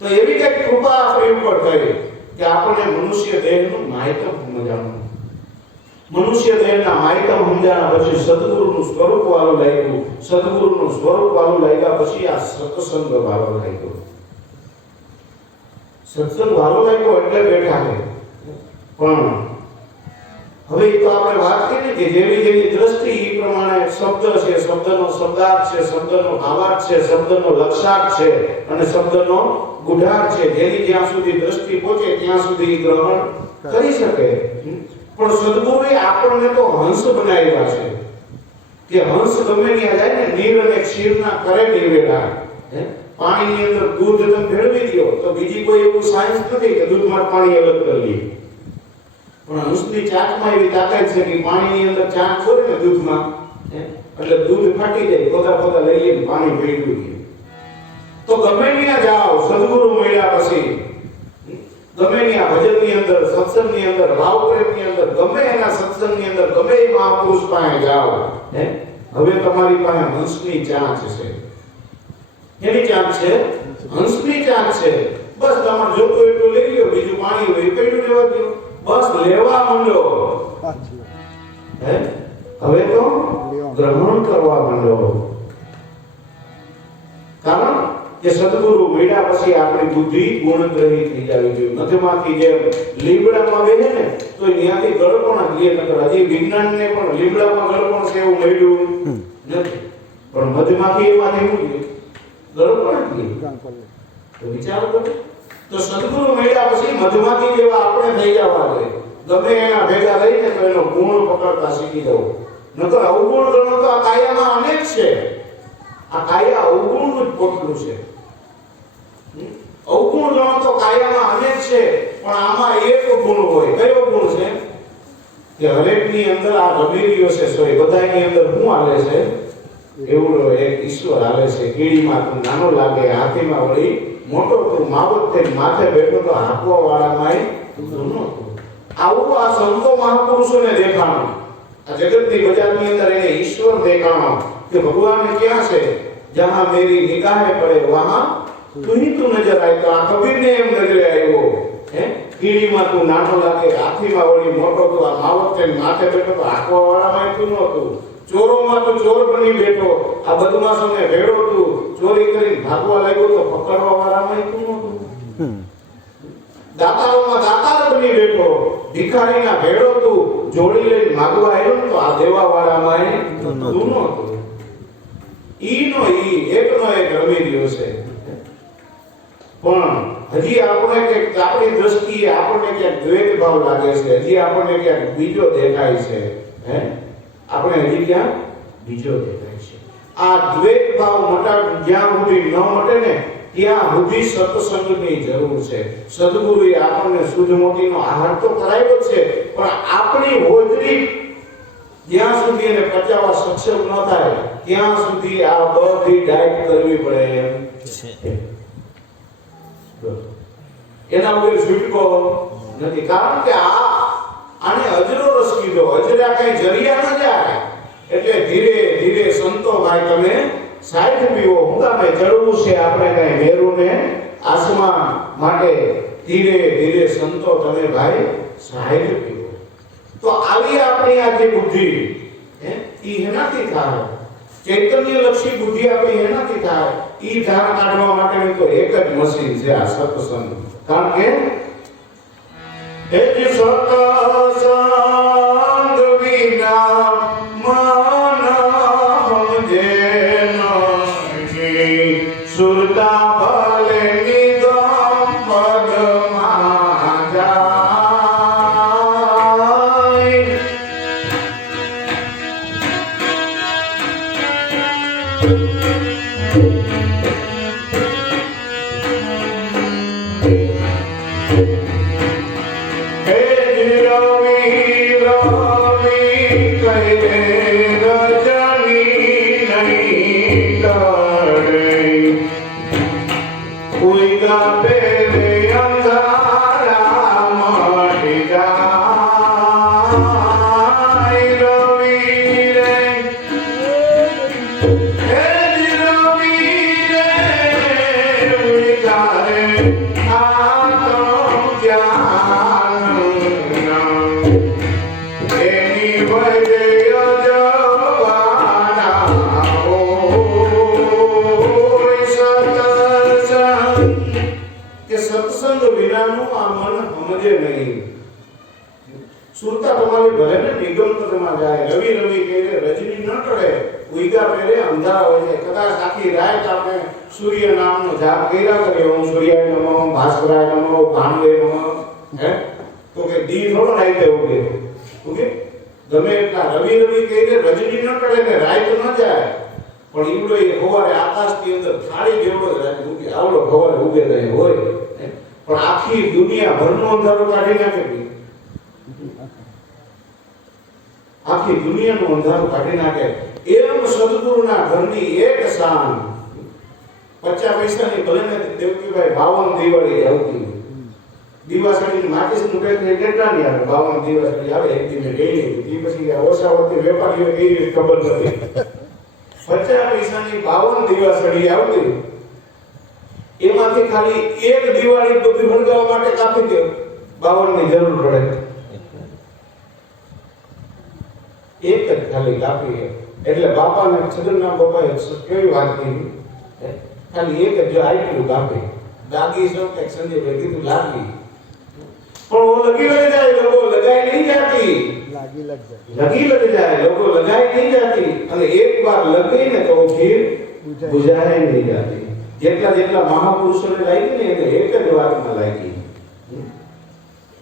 તો એવી કઈક કૃપા આપણી ઉપર થઈ કે આપણને મનુષ્ય દેહનું માહિતમ સમજાણું. મનુષ્ય દેહના માહિતમ સમજાણા પછી સદગુરુનું સ્વરૂપ વાળું લાગ્યું, સદગુરુનું સ્વરૂપ વાળું લાગ્યા પછી આ સત્સંગ વાળો લાગ્યો. સત્સંગ વાળો લાગ્યો એટલે બેઠા છે. પણ હવે તો આપણે વાત કરી કે જેવી જેવી દ્રષ્ટિ એ પ્રમાણે શબ્દ છે, શબ્દનો શબ્દાર્થ છે, શબ્દનો ભાવાર્થ છે, શબ્દનો લક્ષાર્થ છે અને શબ્દનો ગુઢાર્થ છે. જેની જ્યાં સુધી દ્રષ્ટિ પહોંચે ત્યાં સુધી ગ્રહણ કરી શકે. પણ સદગુરુએ આપણને તો હંસ બનાવ્યા છે કે હંસ ગમે ત્યાં જાય ને નીર અને ક્ષીરના કરે નિવેડા. પાણીની અંદર દૂધ તમે ભેળવી દો તો બીજી કોઈ એવું સાયન્સ નથી કે દૂધમાં પાણી અલગ કરી લે. પણ હંસની ચાંચમાં એવી તાકાત છે કે પાણીની અંદર ચાંચ છોડે ને દૂધમાં એટલે દૂધ ફાટી જાય, પોતા લઈ લઈને પાણી ભેળવી દે. તો ગમે ત્યાં જાઓ સદગુરુ મળ્યા પછી, ગમે ત્યાં ભજનની અંદર, સત્સંગની અંદર, ભાવ પ્રેમની અંદર, ગમે એના સત્સંગની અંદર, ગમે એ મહાપુરુષ પાસે જાઓ, હવે તમારી પાસે હંસની ચાંચ છે. એની ચાંચ છે, હંસની ચાંચ છે. બસ તમારે જોતું એટલું લઈ લ્યો, બીજું પાણી હોય પેલું લેવા દો, બસ લેવા માંડો. હવે તો ગ્રહણ કરવા માંડો. કારણ કે સદગુરુ મળ્યા પછી આપણી બુદ્ધિ ગુણગ્રહી થઈ જવી જોઈએ. મધ્યમાંથી જેમ લીમડામાં બેસે ને તો ત્યાંથી ગળપણ જ લે. નકર હજી વિજ્ઞાનને પણ લીમડામાં ગળપણ છે એવું મળ્યું નથી, પણ મધ્યમાંથી એમાંથી શું ગળપણ જ લે. તો વિચાર કરો, તો સદગુરુ મળ્યા પછી મધ્યમાંથી જેવા આપણે થઈ જવા જોઈએ. ગમે એના ભેગા રહીને તો એનો ગુણ પકડતા શીખી જવું. નકર અવગુણ ગણો તો આ કાયામાં અનેક છે. આ કાયા અવગુણનું જ પોટલું છે. અવગુણ ગણો તો કાયામાં અનેક છે, પણ આમાં એક ગુણ હોય. કયો ગુણ છે? કે હરેકની અંદર આ રમીરીઓ છે, સોય બધાની અંદર શું હાલે છે? એવડો એક ઈશ્વર હાલે છે. કીડીમાં તું નાનો લાગે, હાથીમાં વળી મોટો, તું માવત થઈને માથે બેઠો તો હાંકવા વાળામાં જૂનો. આવું આ સંતો મહાપુરુષોને દેખાણું. આ જગતની બજારની અંદર એને ઈશ્વર દેખાણો કે ભગવાન ક્યાં છે? જહાં મેરી નિગાહે પડે વહાં તું ही તું નજર આય. તો આ કબીરને એમ નજરે આવ્યો. કીડીમાં તું નાનો લાગે, હાથીમાં વળી મોટો, તો આ માવત થઈને માથે બેઠો તો હાંકવા વાળામાં તું નહોતું. ચોરોમાં તું ચોર બની બેઠો, આ બદમાશોને ભેળો તું ચોરી કરીને ભાગવા લાગ્યો તો પકડવા વાળામાં તું નહોતું. દાતારોમાં દાતાર બની બેઠો, ભિખારીના ભેળો તું જોડી લઈને માગવા આવ્યો તો આ દેવા વાળામાં તું નહોતું. ઈનો ઈ એકનો એક રમી રહ્યો છે. પણ હજી આપણે કે આપણી દ્રષ્ટિએ આપણને ક્યાંક દ્વૈત ભાવ લાગે છે, હજી આપણને ક્યાંક બીજો દેખાય છે. આપણે હજી ક્યાં બીજો દેખાય છે. આ દ્વૈત ભાવ જ્યાં સુધી ન મટે ને ત્યાં સુધી સત્સંગની જરૂર છે. સદગુરુએ આપણને શુદ્ધ મોતીનો આહાર તો કરાવ્યો છે, પણ આપણી હોજરી જ્યાં સુધી એને પચાવવા સક્ષમ ન થાય ત્યાં સુધી આ બધી ડાયટ કરવી પડે એમ છે. એના વગર છૂટકો નથી. કારણ કે આને અજરો રસ કીધો. અજરા કઈ જરિયા ન જાય. એટલે ધીરે ધીરે સંતો ભાઈ તમે સાઈડ પીવો. હું કામે ચડવું છે આપણે કઈ મેરુને આસમા માટે ધીરે ધીરે સંતો તમે ભાઈ સહાય પીવો. તો આવી આપણી આ જે બુદ્ધિ ઈ એનાથી થાય, ચૈતન્ય લક્ષી બુદ્ધિ આપણી એનાથી થાય. ઈ ધાર કાઢવા માટેની તો એક જ મશીન છે આ સત્સંગ. કારણ કે એ જ સત્સંગ વિના મન સમજે નહીં, સુરતા ભલે નિગમ પદમાં જાય. સુરતા તમારી ભલે ને નિગમ પદમાં જાય, રવિ રવિ કહે રજની ન ટળે, ઉઈગા પહેરે અંધારા હોય છે. કદાચ આખી રાત આપણે સૂર્ય નામનો જાપ કર્યા કરીએ, ઓમ સૂર્યાય નમઃ, ભાસ્કરાય નમઃ, ભાનુએ નમઃ, તો કે દી થોડો રાતે ઉગે. ઓકે, ગમે એટલા રવિ રવિ કહે રજની ન ટળે ને રાત ન જાય, પણ ઈવડો એ સવારે આકાશની અંદર થાળી જેવડો રાત ઉગે, આવડો સવારે ઉગે ગયો હોય, પણ આખી દુનિયા ભરનો અંધારો કાઢી નાખે. આખી દુનિયાનું અંધારું કાઢી નાખે. એમ સદગુરુના ઘરની એક શાન 50 પૈસાની ભલે ને દેવકીભાઈ 52 દિવાળી આવતી, દિવાસળીની માચીસનું પેકેટ કેટલા ની આવે, 52 દિવાસળી આવે એક દિને ડેલી. એ પછી ઓછાવતી વેપારીઓ કેવી ખબર નથી. 50 પૈસાની 52 દિવાસળી આવતી, એમાંથી ખાલી એક દિવાળી બધી સળગાવવા માટે કાપી દો, 52 ની જરૂર પડે. એક જ ખાલી કાપી, એટલે બાપાને છગનના બાપાએ કેવી વાત કરી, ખાલી એક જ જો આટલું કાપી. દાગી શું કે સંજયભાઈ કીધું લાગી, પણ वो लगी लग जाए, लोगो लगाई नहीं जाती, लगी लग जाए, लोगो लगाई नहीं जाती, અને એક વાર લગી ને તો फिर बुझाई नहीं जाती. જેટલા જેટલા મહાપુરુષોને લાગી ને એને એક જ વાતમાં લાગી.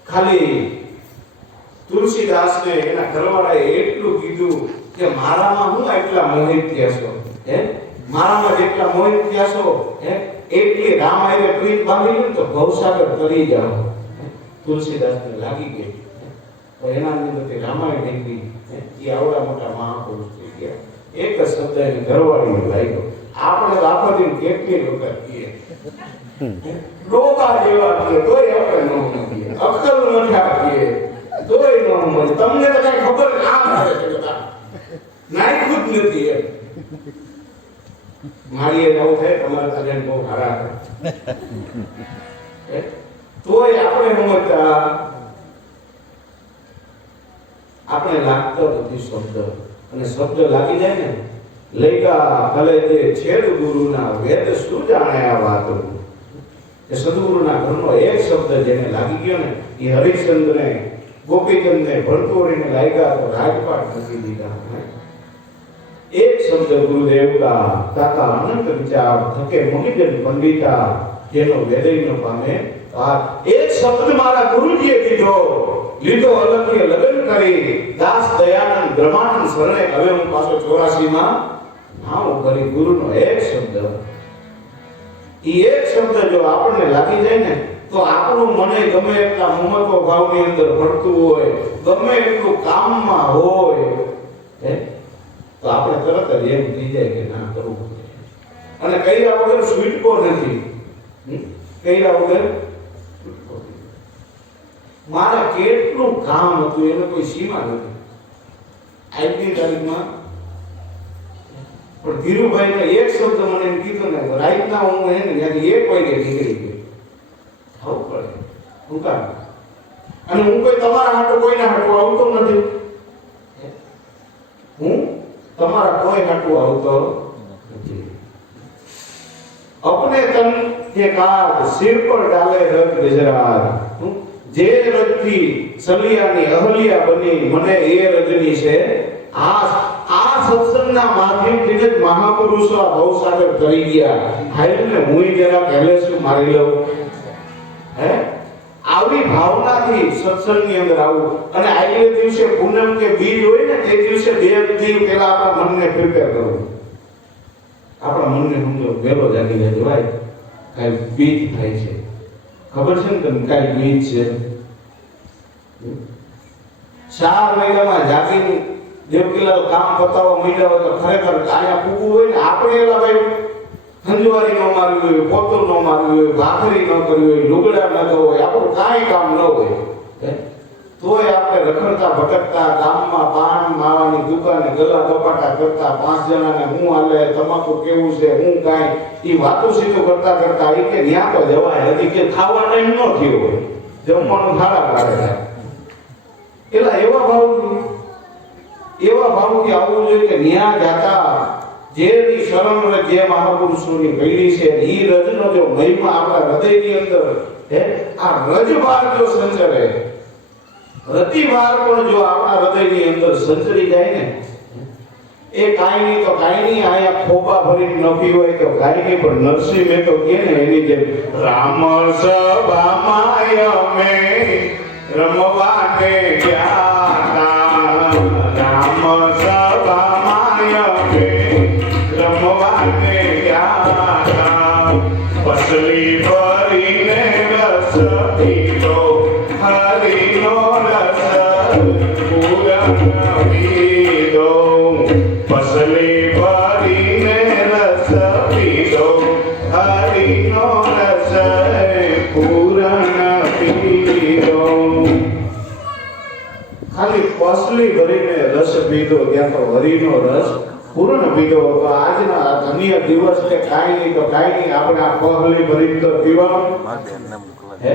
ખાલી તુલસીદાસને એના ઘરવાળાએ એટલું કીધું કે મારામાં હું એટલા મોહિત થયા છો, મારામાં જેટલા મોહિત થયા છો, એટલી રામાયણે પ્રીત બાંધી લો તો ભવસાગર તરી જાઓ. તુલસીદાસને લાગી ગઈ, તો એના અંદરથી રામાયણ નીકળી. એ આવડા મોટા મહાપુરુષ થઈ ગયા. એક જ શબ્દ એની ઘરવાળીને લાગ્યો. આપણે આખો દિન કેટલી વખત કહીએ ડોબા જેવા કહીએ તોય આપણે ન કહીએ, અક્કલ મઠા કહીએ તોય ન મળે. તમને તો કઈ ખબર ના પડે છે, બધા નાખ્યું જ નથી. એમ મારી એવું થાય, તમારે સજન બહુ સારા તોય આપણે સમજતા, આપણે લાગતો નથી શબ્દ. અને શબ્દ લાગી જાય ને, લઈકા ભલે તે છેડ ગુરુના વેદ શું જાણે આ વાતો. એ સદગુરુના ઘરનો એક શબ્દ જેને લાગી ગયો ને, એ હરિશ્ચંદ્રને ગોપીચંદને ભણતોડીને લાગ્યા તો રાજપાટ મૂકી દીધા. એક શબ્દ ગુરુદેવ કા તાકા અનંત વિચાર થકે મુનિજન પંડિતા, જેનો વેદઈનો પામે પાર. એક શબ્દ મારા ગુરુજીએ લીધો અલગ્ય લગ્ન કરી, દાસ દયાનંદ બ્રહ્માનંદ શરણે. હવે હું પાછો 84 માં નામ કરી. ગુરુનો એક શબ્દ, ઈ એક શબ્દ જો આપણને લાગી જાય ને, તો આપણું મને ગમે એટલા મમત્વ ભાવની અંદર ભરતું હોય, ગમે એટલું કામમાં હોય, તો આપણે તરત જ એમ થઈ જાય કે ના કરવું. અને કર્યા વગર છૂટકો નથી, કર્યા વગર મારે કેટલું કામ હતું એનો કોઈ સીમા નથી. આજની તારીખમાં પણ ધીરુભાઈ ને એક શબ્દ મને એમ કીધું ને, રાતના હું એને ત્યાંથી 1 વાગે નીકળી ગયો. આવું પડે હું કામ અને હું કોઈ તમારા હાટું કોઈના હાટું આવતો નથી હું તમારા કોઈ હાટું આવતો નથી अपने तन के काज सिर पर डाले रग गजरार जे रजथी सलियानी अहलिया बनी मने ए रजनी છે આ સત્સંગના માધ્યમથી જ મહાપુરુષો આ ભવસાગર કરી ગયા હાલને હું જરા પહેલે શું મારી લઉં હે આવી ભાવનાથી સત્સંગની અંદર આવું અને આગલે દિવસે પૂનમ કે બીજ હોય ને તે દિવસે બે દી પહેલા આપણા મનને પ્રિપેર કરવું આપણા મનને સમજો વેલો જાગી જાય ભાઈ કાઈ બીજ થાય છે ખબર છે ને તમને કાઈ બીજ છે 4 મહિનામાં જાગીને દેવકીલાલ કામ બતાવવા માંડ્યા હોય તો ખરેખર આયા પૂગું હોય ને આપણે એલા ભાઈ હંજવારી ન મારવી હોય પોતું ન મારવી હોય ભાખરી ન કરવી હોય લુગડા ન ધોવા હોય આપણું કાંઈ કામ ન હોય તોય આપણે રખડતા ભટકતા ગામમાં પાન માવાની દુકાને ગલા કપાટા કરતા 5 જણાને હું હાલે તમાકુ કેવું છે હું કાંઈ ઈ વાતો સીધું કરતા કરતા ઈ કે ન્યા તો જવાય હજી કે ખાવા ટાઈમ ન થયો હોય જમવાનું થાળા પાડે એલા એવા ભાવથી આવવું જોઈએ કે ન્યા જાતા જેની શરણ જે મહાપુરુષોની પૈડી છે ઈ રજનો જો મહિમા આપણા હૃદયની અંદર હે આ રજભાર જો સંચરે રતિભાર પણ જો આપણા હૃદયની અંદર સંચરી જાય ને એ કાઈ નહીં તો કાઈ નહીં આયા ખોબા ભરીને નફી હોય તો કાઈ નહીં પણ નરસિંહ મેં તો કહે ને એની જેમ રામ સભામાં અમે રમવાને ગયા રામ સભામાં અમે રમવાને ગયા પસલી ભરીને રસ પીધો હરિનો રસ પૂરણ પીધો પસલી ભરીને રસ પીધો હરિનો રસ પૂરણ પીધો ખાલી પસલી ભરીને રસ પીધો ત્યાં તો હરિનો રસ પૂર્ણ પીધો તો આજના ધન્ય દિવસ કે કાઈ નહીં તો કાઈ નહીં આપણે આ પસલી ભરીને તો પીવાનું હે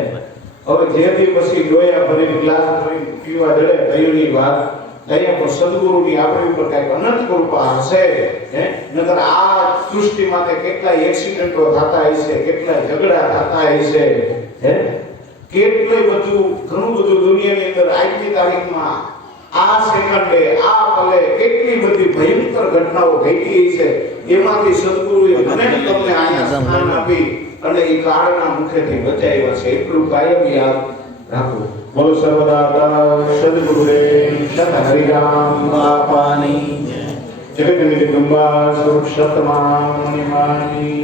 હવે જેથી પછી ડોયા ભરીને ગ્લાસ ભરીને પીવા જડે કયુંની વાત અહીંયા પણ સદગુરુની આપણી ઉપર કઈક અનંત કૃપા હશે હે નકર આ સૃષ્ટિમાં તે કેટલાય એક્સિડન્ટો થતા હશે કેટલાય ઝઘડા થતા હશે હે કેટલું બધું ઘણું બધું દુનિયાની અંદર આજની તારીખમાં આ સેકન્ડે આ પલે કેટલી બધી ભયંકર ઘટનાઓ ઘટી છે એમાંથી સદગુરુએ મને તમને આયા સ્થાન આપી અને એ કાળના મુખેથી બચાવ્યા છે એટલું કાયમ યાદ રાખો બોલો સર્વદાતા સદગુરુદેવ સત હરિરામ બાપાની જગત નિગંબા સ્વરૂપ સતમા મણિમાની